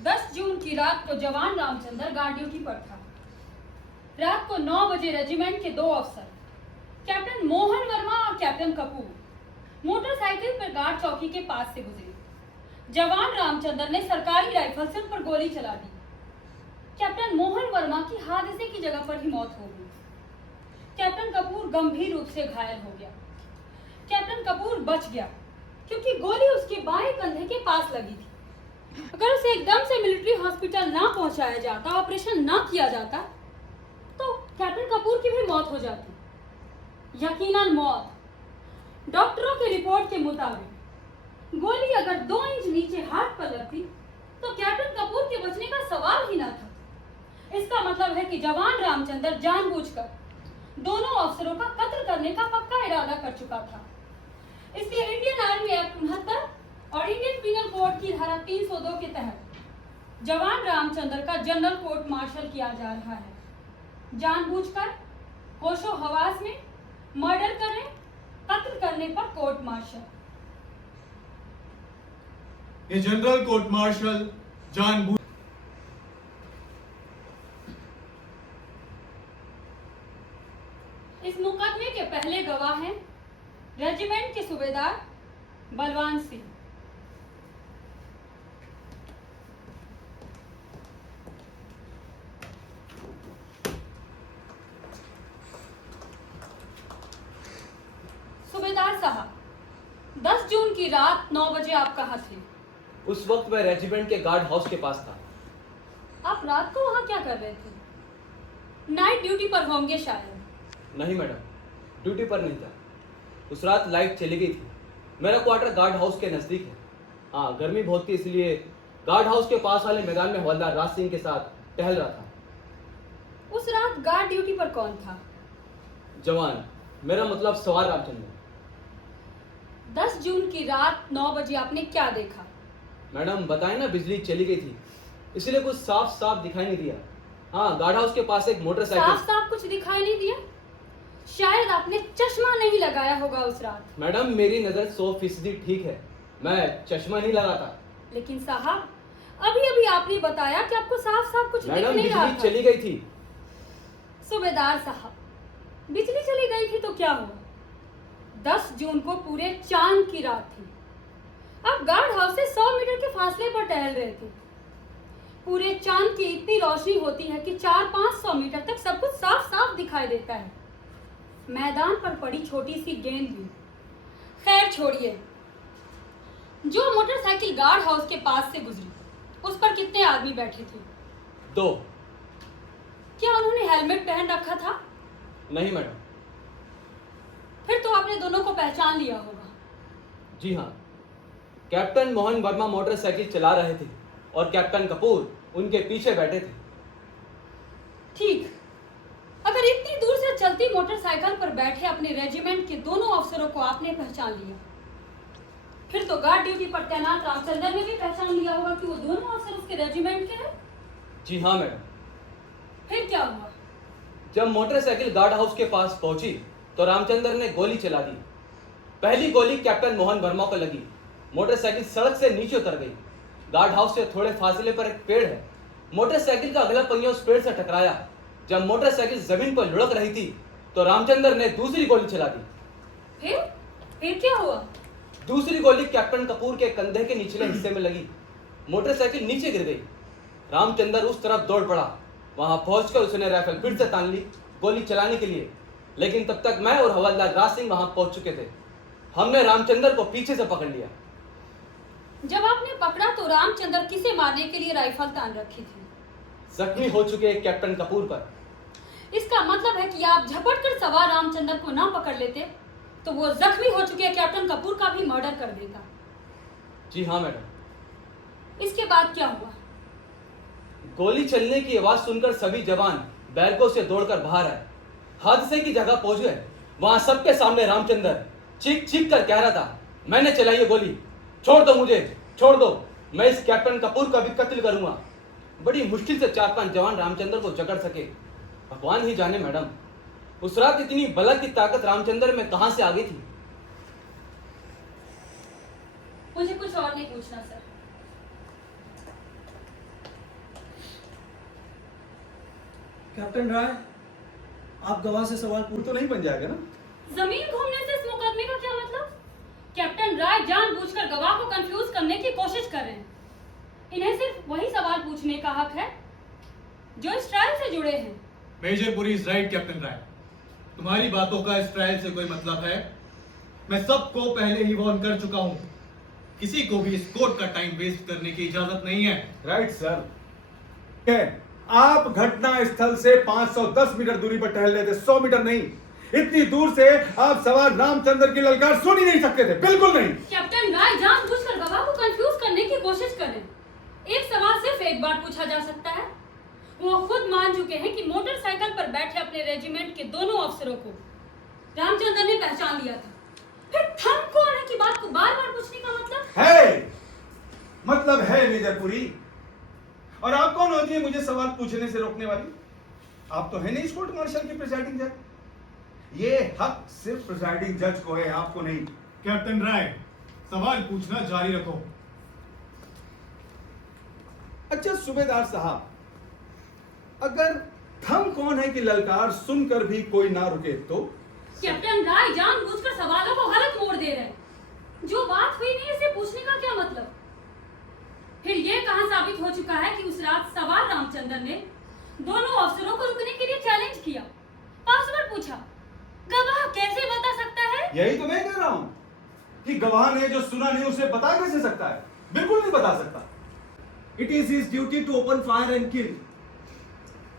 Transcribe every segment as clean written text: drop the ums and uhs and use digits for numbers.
10 जून की रात को जवान रामचंद्र गार्ड ड्यूटी पर था। रात को 9 बजे रेजिमेंट के 2 अफसर कैप्टन मोहन वर्मा और कैप्टन कपूर मोटरसाइकिल पर गार्ड चौकी के पास से गुजरे। जवान रामचंद्र ने सरकारी राइफल से उन पर गोली चला दी। कैप्टन मोहन वर्मा की हादसे की जगह पर ही मौत हो गई। कैप्टन कपूर गंभीर रूप से घायल हो गया। कैप्टन कपूर बच गया क्योंकि गोली उसके बाएं कंधे के पास लगी थी। अगर उसे एकदम से मिलिट्री हॉस्पिटल ना पहुंचाया जाता, ऑपरेशन ना किया जाता, तो कैप्टन कपूर की भी मौत हो जाती। यकीनन मौत। डॉक्टरों की रिपोर्ट के मुताबिक गोली अगर 2 इंच नीचे हाथ पर लगती तो कैप्टन कपूर के बचने का सवाल ही ना था। इसका मतलब है कि जवान रामचंद्र जानबूझकर दोनों अफसरों का कत्ल करने का पक्का इरादा कर चुका था। इसलिए इंडियन आर्मी एक्ट 69 और इंडियन पीनल कोड की धारा 302 के तहत जवान रामचंद्र का जनरल कोर्ट मार्शल किया जा रहा है। जानबूझकर, होशो हवास में मर्डर करने, कत्ल करने पर कोर्ट मार्शल। ये जनरल कोर्ट मार्शल जानबूझ इस मुकदमे के पहले गवाह हैं रेजिमेंट के सूबेदार बलवान सिंह। सूबेदार साहब, 10 जून की रात 9 बजे आप कहाँ थे? उस वक्त मैं रेजिमेंट के गार्ड हाउस के पास था। आप रात को वहाँ क्या कर रहे थे? नाइट ड्यूटी पर होंगे शायद। नहीं मैडम, ड्यूटी पर नहीं था। उस रात लाइट चली गई थी। मेरा क्वार्टर गार्ड हाउस के नज़दीक है। हाँ, गर्मी बहुत थी, इसलिए गार्ड हाउस के पास वाले मैदान में हवलदार राज सिंह के साथ टहल रहा था। उस रात गार्ड ड्यूटी पर कौन था? जवान, मेरा मतलब सवार रामचंद्र। 10 जून की रात 9 बजे आपने क्या देखा? मैडम बताए ना, बिजली चली गई थी, इसलिए कुछ साफ साफ दिखाई नहीं दिया। हाँ, गार्ड हाउस के पास एक मोटरसाइकिल। साफ साफ कुछ दिखाई नहीं दिया? शायद आपने चश्मा नहीं लगाया होगा उस रात। मैडम मेरी नजर 100% ठीक है, मैं चश्मा नहीं लगाता। लेकिन साहब, अभी अभी आपने बताया कि आपको साफ साफ कुछ दिख मैडम नहीं रहा बिजली था। चली गई थी। सूबेदार साहब, बिजली चली गई थी तो क्या हुआ? 10 जून को पूरे चांद की रात थी। आप गार्ड हाउस से 100 मीटर के फासले पर टहल रहे थे। पूरे चांद की इतनी रोशनी होती है कि 400-500 मीटर तक सब कुछ साफ साफ दिखाई देता है। मैदान पर पड़ी छोटी सी गेंद भी। खैर छोड़िए। जो मोटरसाइकिल गार्ड हाउस के पास से गुजरी, उस पर कितने आदमी बैठे थे? 2। क्या उन्होंने हेलमेट पहन रखा था? नहीं मैडम। फिर तो आपने दोनों को पहचान लिया होगा। जी हाँ, कैप्टन मोहन वर्मा मोटरसाइकिल चला रहे थे और कैप्टन कपूर उनके पीछे बैठे थे। ठीक। अगर इतनी दूर से चलती मोटरसाइकिल पर बैठे अपने रेजिमेंट के दोनों अफसरों को आपने पहचान लिया, फिर तो गार्ड ड्यूटी पर तैनात रामचंद्र ने भी पहचान लिया होगा कि वो दोनों अफसर उसके रेजिमेंट के हैं। जी हाँ मैडम। फिर क्या हुआ? जब मोटरसाइकिल गार्ड हाउस के पास पहुंची तो रामचंद्र ने गोली चला दी। पहली गोली कैप्टन मोहन वर्मा को लगी। मोटरसाइकिल सड़क से नीचे उतर गई। गार्ड हाउस से थोड़े फासले पर एक पेड़ है। मोटरसाइकिल का अगला पहिया उस पेड़ से टकराया। जब मोटरसाइकिल जमीन पर लुढ़क रही थी तो रामचंद्र ने दूसरी गोली चला दी। फिर क्या हुआ? दूसरी गोली कैप्टन कपूर के कंधे के निचले हिस्से में लगी। मोटरसाइकिल नीचे गिर गई। रामचंद्र उस तरफ दौड़ पड़ा। वहां पहुंचकर उसने राइफल फिर से तान ली गोली चलाने के लिए, लेकिन तब तक मैं और हवलदार राज सिंह वहां पहुंच चुके थे। हमने रामचंद्र को पीछे से पकड़ लिया। जब आपने पकड़ा तो रामचंद्र किसे मारने के लिए राइफल तान रखी थी? जख्मी हो चुके कैप्टन कपूर पर। इसका मतलब है कि आप झपट कर सवार रामचंद्र को ना पकड़ लेते तो वो जख्मी हो चुके कैप्टन कपूर का भी मर्डर कर देता। जी हाँ मैडम। इसके बाद क्या हुआ? गोली चलने की आवाज सुनकर सभी जवान बैरकों से दौड़कर बाहर आए। हादसे की जगह पहुंच गए। वहां सबके सामने रामचंद्र चीख चीख कर कह रहा था, मैंने चलाई ये गोली, छोड़ दो मुझे, छोड़ दो, मैं इस कैप्टन कपूर का भी कत्ल करूंगा। बड़ी मुश्किल से 4-5 जवान रामचंद्र को जकड़ सके। भगवान ही जाने मैडम, उस रात इतनी बल की ताकत रामचंद्र में कहां से आ गई थी। मुझे कुछ और नहीं पूछना सर। कैप्टन राय, आप गवाह से सवाल वो तो नहीं बन जाएगा ना? जमीन घूमने से इस मुकदमे का क्या मतलब? कैप्टन राय जानबूझकर गवाह को कंफ्यूज करने की कोशिश कर रहे हैं। इन्हें सिर्फ वही सवाल पूछने का हक है जो इस ट्रायल से जुड़े हैं। Major Puri is right captain Rai. तुम्हारी बातों का इस ट्रायल से कोई मतलब है? मैं सबको पहले ही वार्न कर चुका हूं। किसी को भी इस कोर्ट का टाइम वेस्ट करने की इजाजत नहीं है। Right sir. आप घटना स्थल से 510 मीटर दूरी पर टहल रहे थे, 100 मीटर नहीं। इतनी दूर से आप सवाल रामचंद्र की ललकार सुन ही नहीं सकते थे, बिल्कुल नहीं। कैप्टन राय जानबूझकर गवाह को कंफ्यूज करने की कोशिश कर रहे हैं। एक सवाल सिर्फ एक बार पूछा जा सकता है। वो खुद मान चुके हैं कि मोटरसाइकिल पर बैठे अपने रेजिमेंट के दोनों अफसरों को रामचंद्र ने पहचान लिया था। फिर थम कौन है की बात को बार बार पूछने का मतलब है मेजरपुरी। और आप कौन होती है मुझे सवाल पूछने से रोकने वाली? आप तो है नहीं इस कोर्ट मार्शल की प्रिजाइडिंग जज। ये हक सिर्फ प्रिजाइडिंग जज को है, आपको नहीं। कैप्टन राय, सवाल पूछना जारी रखो। अच्छा सूबेदार साहब, अगर थम कौन है कि ललकार सुनकर भी कोई ना रुके तो? कैप्टन राय जानबूझकर सवालों को गलत मोड़ दे रहे हैं। जो बात हुई नहीं इसे पूछने का क्या मतलब? फिर यह कहां साबित हो चुका है कि उस रात सवाल रामचंद्र ने दोनों अफसरों को रुकने के लिए चैलेंज किया, पासवर्ड पूछा। गवाह कैसे बता सकता है? यही तो मैं कह रहा हूं कि गवाह ने जो सुना नहीं उसे बता कैसे सकता है? बिल्कुल नहीं बता सकता। It is his duty to open fire and kill.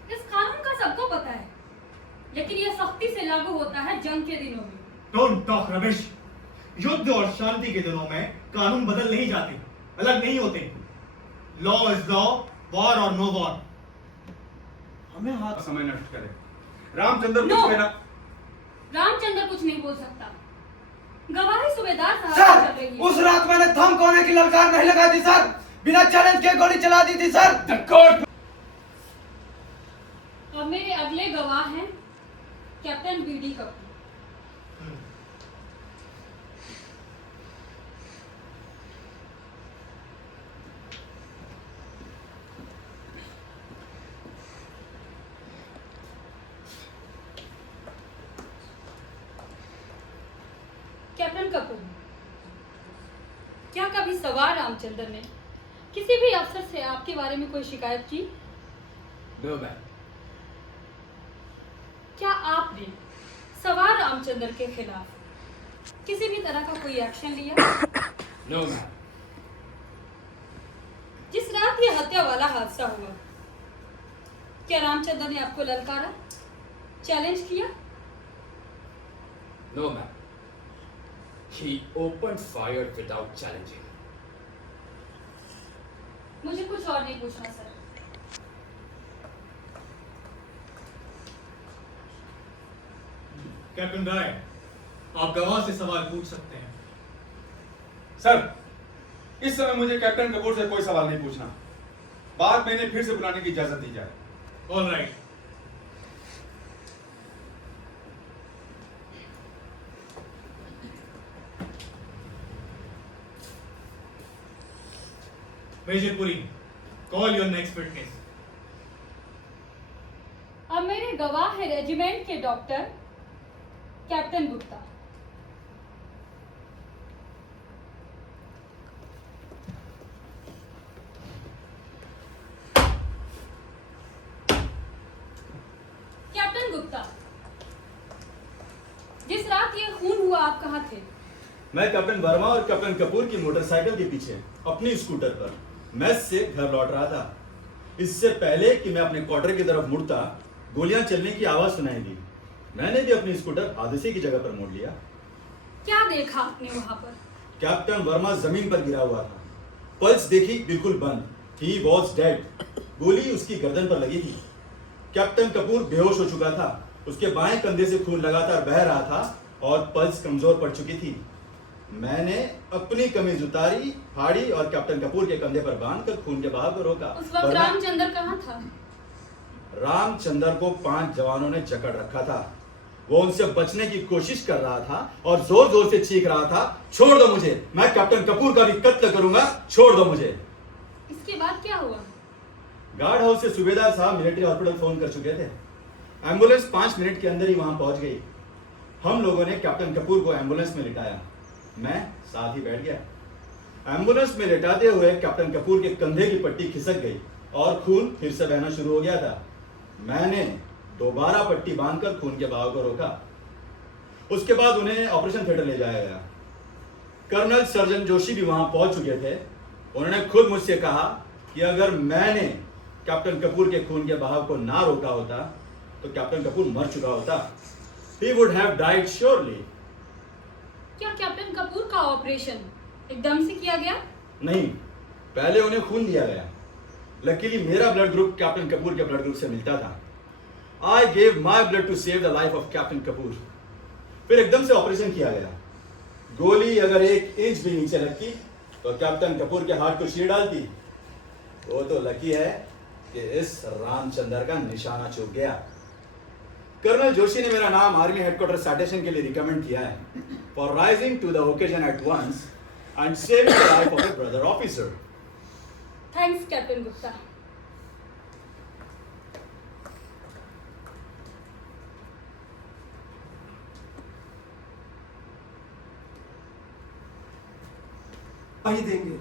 इस कानून का सबको पता है, लेकिन यह सख्ती से लागू होता है जंग के दिनों में। Don't talk rubbish. युद्ध और शांति के दिनों में कानून बदल नहीं जाते, अलग नहीं होते। लॉ इज लॉ, वॉर और नो वॉर। हमें हाथ समय नष्ट करे। रामचंद्र No! कुछ कहना। रामचंद्र कुछ नहीं बोल सकता। गवाही सूबेदार साहब की चल रही है। उस रात मैंने थम कोने की ललकार नहीं लगाई थी सर, बिना चैलेंज के गोली चला दी थी सर। The court! अब मेरे अगले गवाह हैं captain BD Kapoor. Captain Kapoor, क्या कभी सवार रामचंद्र ने किसी भी अफसर से आपके बारे में कोई शिकायत की? No ma'am. क्या आपने सवार रामचंद्र के खिलाफ किसी भी तरह का कोई एक्शन लिया? No ma'am. जिस रात ये हत्या वाला हादसा हुआ, क्या रामचंद्र ने आपको ललकारा, चैलेंज किया? No ma'am. He opened fire without challenging. मुझे कुछ और नहीं पूछना सर। कैप्टन राय, आप गवाह से सवाल पूछ सकते हैं। सर, इस समय मुझे कैप्टन कपूर से कोई सवाल नहीं पूछना। बाद में इन्हें फिर से बुलाने की इजाजत दी जाए। All right. Major Puri, call your next witness. अब मेरे गवाह है रेजिमेंट के doctor captain Gupta. Captain Gupta, जिस रात ये खून हुआ आप कहाँ थे? मैं कैप्टन वर्मा और कैप्टन कपूर की मोटरसाइकिल के पीछे अपनी स्कूटर पर मेस से घर लौट रहा था। इससे पहले कि मैं अपने क्वार्टर की तरफ मुड़ता, गोलियां चलने की आवाज सुनाई दी। मैंने भी अपनी स्कूटर हादसे की जगह पर मोड़ लिया। क्या देखा आपने वहां पर? कैप्टन वर्मा जमीन पर गिरा हुआ था, पल्स देखी बिल्कुल बंद। He was dead. गोली उसकी गर्दन पर लगी थी। कैप्टन कपूर बेहोश हो चुका था। उसके बाएं कंधे से खून लगातार बह रहा था और पल्स कमजोर पड़ चुकी थी। मैंने अपनी कमीज उतारी, फाड़ी और कैप्टन कपूर के कंधे पर बांधकर खून के बहाव को रोका। उस वक्त रामचंद्र कहाँ था? रामचंद्र को 5 जवानों ने जकड़ रखा था। वो उनसे बचने की कोशिश कर रहा था और जोर जोर से चीख रहा था, छोड़ दो मुझे, मैं कैप्टन कपूर का भी कत्ल करूंगा, छोड़ दो मुझे। इसके बाद क्या हुआ? गार्ड हाउस से सूबेदार साहब मिलिट्री हॉस्पिटल फोन कर चुके थे। एम्बुलेंस 5 मिनट के अंदर ही वहां पहुंच गई। हम लोगों ने कैप्टन कपूर को एम्बुलेंस में लिटाया, मैं साथ ही बैठ गया। एम्बुलेंस में लिटाते हुए कैप्टन कपूर के कंधे की पट्टी खिसक गई और खून फिर से बहना शुरू हो गया था। मैंने दोबारा पट्टी बांधकर खून के बहाव को रोका। उसके बाद उन्हें ऑपरेशन थिएटर ले जाया गया। कर्नल सर्जन जोशी भी वहां पहुंच चुके थे। उन्होंने खुद मुझसे कहा कि अगर मैंने कैप्टन कपूर के खून के बहाव को ना रोका होता तो कैप्टन कपूर मर चुका होता। He would have died surely. क्या कैप्टन कपूर का ऑपरेशन एकदम से किया गया? नहीं, पहले उन्हें खून दिया गया। लकीली मेरा ब्लड ग्रुप कैप्टन कपूर के ब्लड ग्रुप से मिलता था। I gave my blood to save the life of captain Kapoor. फिर एकदम से ऑपरेशन किया गया। गोली अगर 1 इंच भी नीचे लगती तो कैप्टन कपूर के हार्ट को चीर डालती। वो तो लकी है कि इस रामचंद्र का निशाना चूक गया। कर्नल जोशी ने मेरा नाम आर्मी हेडक्वार्टर साइटेशन के लिए रिकमेंड किया है for rising to the occasion at once and saving the life of a brother officer. Thanks captain Gupta. ही देंगे।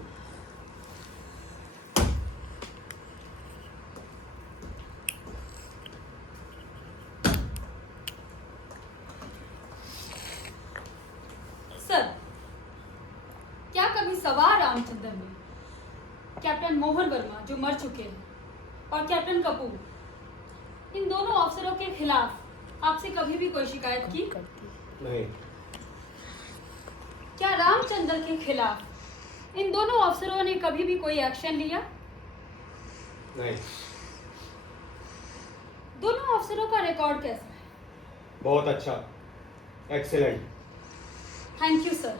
सर, क्या कभी सवार रामचंद्र में कैप्टन मोहन वर्मा जो मर चुके हैं और कैप्टन कपूर इन दोनों अफसरों के खिलाफ आपसे कभी भी कोई शिकायत की? नहीं। क्या रामचंद्र के खिलाफ इन दोनों अफसरों ने कभी भी कोई एक्शन लिया? नहीं। दोनों अफसरों का रिकॉर्ड कैसा है? बहुत अच्छा, excellent. Thank you sir.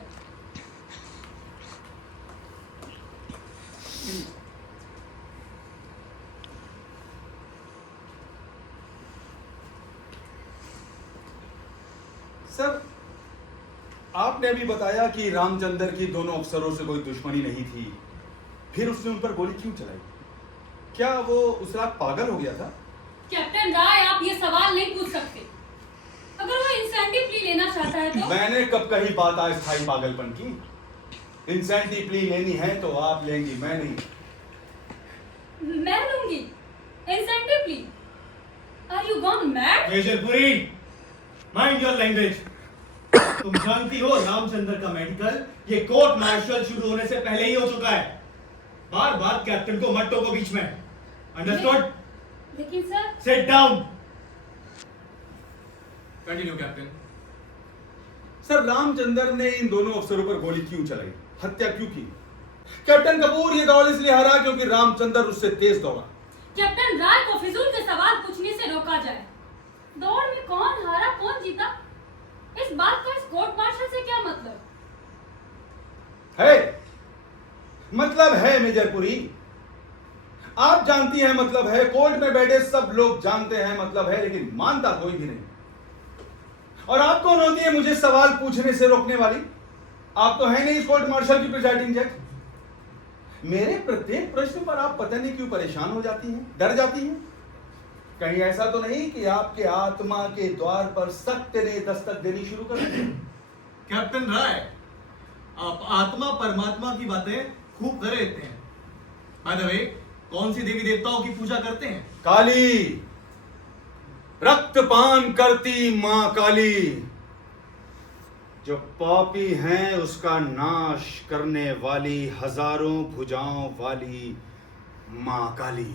Sir, आपने अभी बताया कि रामचंद्र की दोनों अफसरों से कोई दुश्मनी नहीं थी, फिर उसने उन पर गोली क्यों चलाई? क्या वो उस रात पागल हो गया था? कैप्टन राय, आप ये सवाल नहीं पूछ सकते। अगर वो इंसेंटिव प्ली लेना चाहता है तो? मैंने कब कही बात अस्थायी पागलपन की? इंसेंटिव प्ली लेनी है तो आप लेंगी, मैं नहीं। मैं लूंगी इंसेंटिव प्ली? Are you gone mad? मेजरपुरी, माइंड योर लैंग्वेज। तुम जानती हो रामचंद्र का मेडिकल ये कोर्ट मार्शल शुरू होने से पहले ही हो चुका है। बार बार कैप्टन को मत टोको बीच में, अंडरस्टूड? लेकिन sir, sit down. Continue captain. Sir, Ramchandra ने इन दोनों अफसरों पर गोली क्यों चलाई? हत्या क्यों की? कैप्टन कपूर ये दौड़ इसलिए हारा क्योंकि रामचंद्र उससे तेज दौड़ा। कैप्टन राय को फिजूल के सवाल पूछने से रोका जाए। दौड़ में कौन हारा कौन जीता, इस बात का इस कोर्ट मार्शल से क्या मतलब है? मतलब है मेजरपुरी, आप जानती हैं मतलब है, कोर्ट में बैठे सब लोग जानते हैं मतलब है, लेकिन मानता कोई भी नहीं। और आप कौन होती है मुझे सवाल पूछने से रोकने वाली? आप तो है नहीं इस कोर्ट मार्शल की प्रिजाइडिंग जज। मेरे प्रत्येक प्रश्न पर आप पता नहीं क्यों परेशान हो जाती हैं, डर जाती हैं। कहीं ऐसा तो नहीं कि आपके आत्मा के द्वार पर सत्य ने दस्तक देनी शुरू कर दी? कैप्टन राय, आप आत्मा परमात्मा की बातें खूब कर लेते हैं। बाय द वे, कौन सी देवी देवताओं की पूजा करते हैं? काली, रक्तपान करती मां काली, जो पापी हैं उसका नाश करने वाली, हजारों भुजाओं वाली मां काली।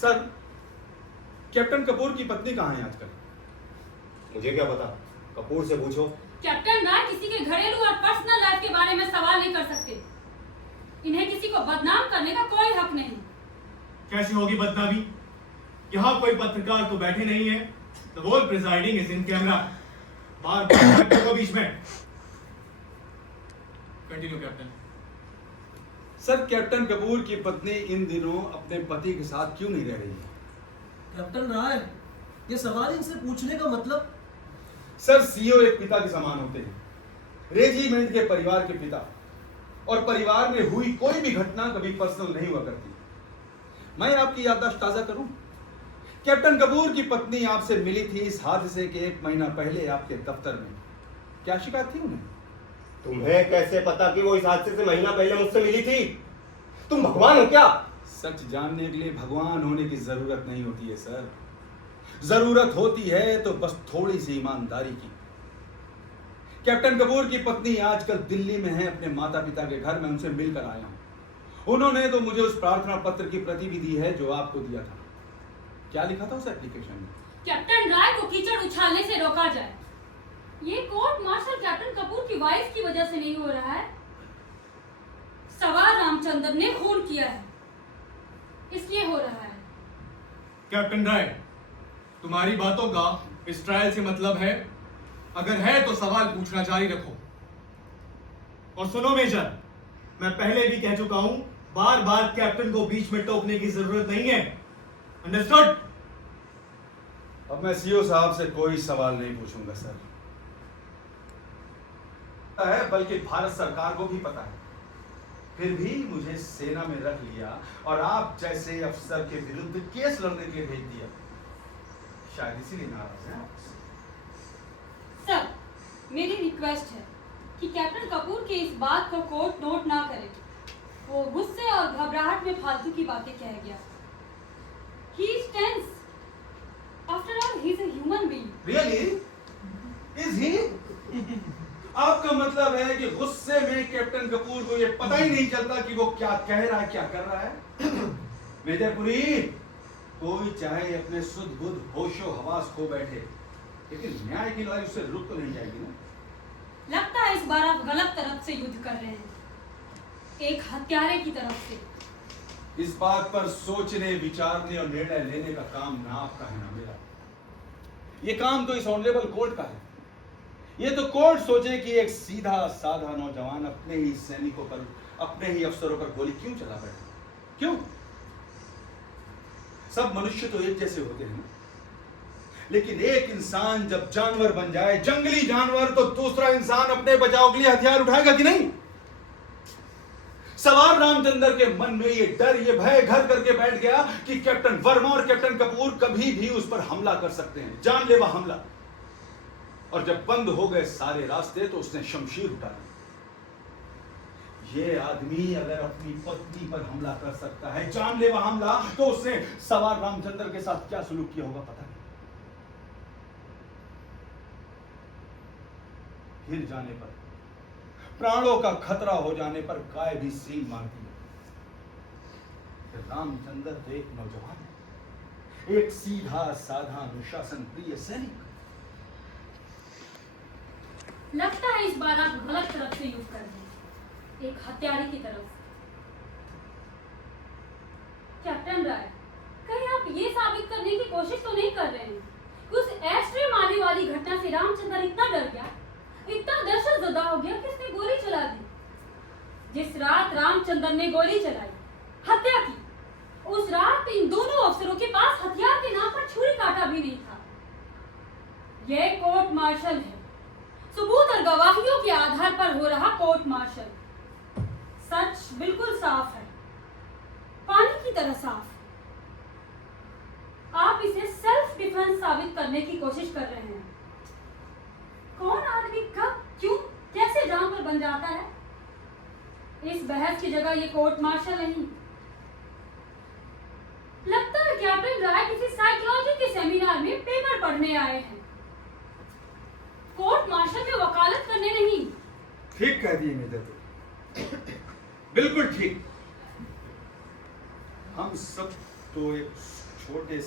सर, कैप्टन कपूर की पत्नी कहां है आजकल? मुझे क्या पता, कपूर से पूछो। कैप्टन राय किसी के घरेलू और पर्सनल लाइफ के बारे में सवाल नहीं कर सकते। इन्हें किसी को बदनाम करने का कोई हक नहीं। कैसी होगी बदनामी? यहाँ कोई पत्रकार तो बैठे नहीं है। The whole presiding is in camera. बार बार बीच में। Continue, captain. Sir, captain Kapoor की पत्नी इन दिनों अपने पति के साथ क्यों नहीं रह रही है? कैप्टन राय, ये सवाल इनसे पूछने का मतलब? सर, सीओ एक पिता के समान होते हैं, रेजिमेंट के परिवार के पिता, और परिवार में हुई कोई भी घटना कभी पर्सनल नहीं हुआ करती। मैं आपकी याददाश्त ताजा करूं, कैप्टन कपूर की पत्नी आपसे मिली थी इस हादसे के 1 महीना पहले आपके दफ्तर में। क्या शिकायत थी उन्हें? तुम्हें कैसे पता कि वो इस हादसे से महीना पहले मुझसे मिली थी? तुम भगवान हो क्या? सच जानने के लिए भगवान होने की जरूरत नहीं होती है सर। जरूरत होती है तो बस थोड़ी सी ईमानदारी की। कैप्टन कपूर की पत्नी आजकल दिल्ली में है अपने माता पिता के घर में, उनसे मिलकर आया हूं। उन्होंने तो मुझे उस प्रार्थना पत्र की प्रति भी दी है जो आपको दिया था। क्या लिखा था उस एप्लीकेशन में? कैप्टन राय को कीचड़ उछालने से रोका जाए। ये कोर्ट मार्शल कैप्टन कपूर की वाइफ की वजह से नहीं हो रहा है। सवार रामचंद्र ने खून किया है, इसलिए हो रहा है। कैप्टन राय, तुम्हारी बातों का इस ट्रायल से मतलब है? अगर है तो सवाल पूछना जारी रखो। और सुनो मेजर, मैं पहले भी कह चुका हूं, बार बार कैप्टन को बीच में टोकने की जरूरत नहीं है। अंडरस्टूड? अब मैं सीओ साहब से कोई सवाल नहीं पूछूंगा सर। है बल्कि भारत सरकार को भी पता है, फिर भी मुझे सेना में रख लिया और आप जैसे अफसर के विरुद्ध केस लड़ने के लिए भेज दिया। शायद इसीलिए नाराज हैं आप। सर, मेरी रिक्वेस्ट है कि कैप्टन कपूर की इस बात को कोर्ट नोट ना करे। वो गुस्से और घबराहट में फालतू की बातें कह गया। He is tense. After all, he is a human being. Really? Is he? आपका मतलब है कि गुस्से में कैप्टन कपूर को ये पता ही नहीं चलता कि वो क्या कह रहा है, क्या कर रहा है? मेजरपुरी, कोई चाहे अपने सुध बुध होशो हवास खो बैठे, लेकिन न्याय की लड़ाई उससे रुक तो नहीं जाएगी ना। लगता है इस बार आप गलत तरफ से युद्ध कर रहे हैं, एक हत्यारे की तरफ से। इस बात पर सोचने, विचारने और निर्णय लेने का काम ना आपका है ना मेरा। ये काम तो इस ऑनरेबल कोर्ट का है। ये तो कोर्ट सोचे कि एक सीधा साधा नौजवान अपने ही सैनिकों पर, अपने ही अफसरों पर गोली क्यों चला बैठा। क्यों? सब मनुष्य तो एक जैसे होते हैं ना, लेकिन एक इंसान जब जानवर बन जाए, जंगली जानवर, तो दूसरा इंसान अपने बचाव के लिए हथियार उठाएगा कि नहीं? सवार रामचंद्र के मन में ये डर, ये भय घर करके बैठ गया कि कैप्टन वर्मा और कैप्टन कपूर कभी भी उस पर हमला कर सकते हैं, जानलेवा हमला। और जब बंद हो गए सारे रास्ते तो उसने शमशीर उठा ली। ये आदमी अगर अपनी पत्नी पर हमला कर सकता है, जानलेवा हमला, तो उसने सवार रामचंद्र के साथ क्या सलूक किया होगा पता नहीं। हिल जाने पर, प्राणों का खतरा हो जाने पर गाय भी सींग मारती है। रामचंद्र तो एक नौजवान है, एक सीधा साधा अनुशासन प्रिय सैनिक। लगता है इस बार आप गलत तरफ से युद्ध कर रहे हैं, एक हत्यारे की तरफ से। कैप्टन राय, कहीं आप ये साबित करने की कोशिश तो नहीं कर रहे हैं कि उस ऐश्वर्य मारने वाली घटना से रामचंद्र इतना डर गया, इतना दहशतजदा हो गया कि उसने गोली चला दी। जिस रात रामचंद्र ने गोली चलाई, हत्या की, उस रात इन दोनों अफसरों के पास हथियार के नाम पर छुरी काटा भी नहीं था। यह कोर्ट मार्शल है, सबूत और गवाहियों के आधार पर हो रहा कोर्ट मार्शल। सच बिल्कुल साफ है, पानी की तरह साफ। आप इसे सेल्फ डिफेंस साबित करने की कोशिश कर रहे हैं। कौन आदमी कब, क्यों, कैसे जान पर बन जाता है, इस बहस की जगह ये कोर्ट मार्शल नहीं। लगता है कैप्टन राय किसी साइकोलॉजी के सेमिनार में पेपर पढ़ने आए हैं, कोर्ट मार्शल में वकालत करने नहीं। ठीक कह दिए मेजर, बिल्कुल ठीक। हम सब तो एक छोटे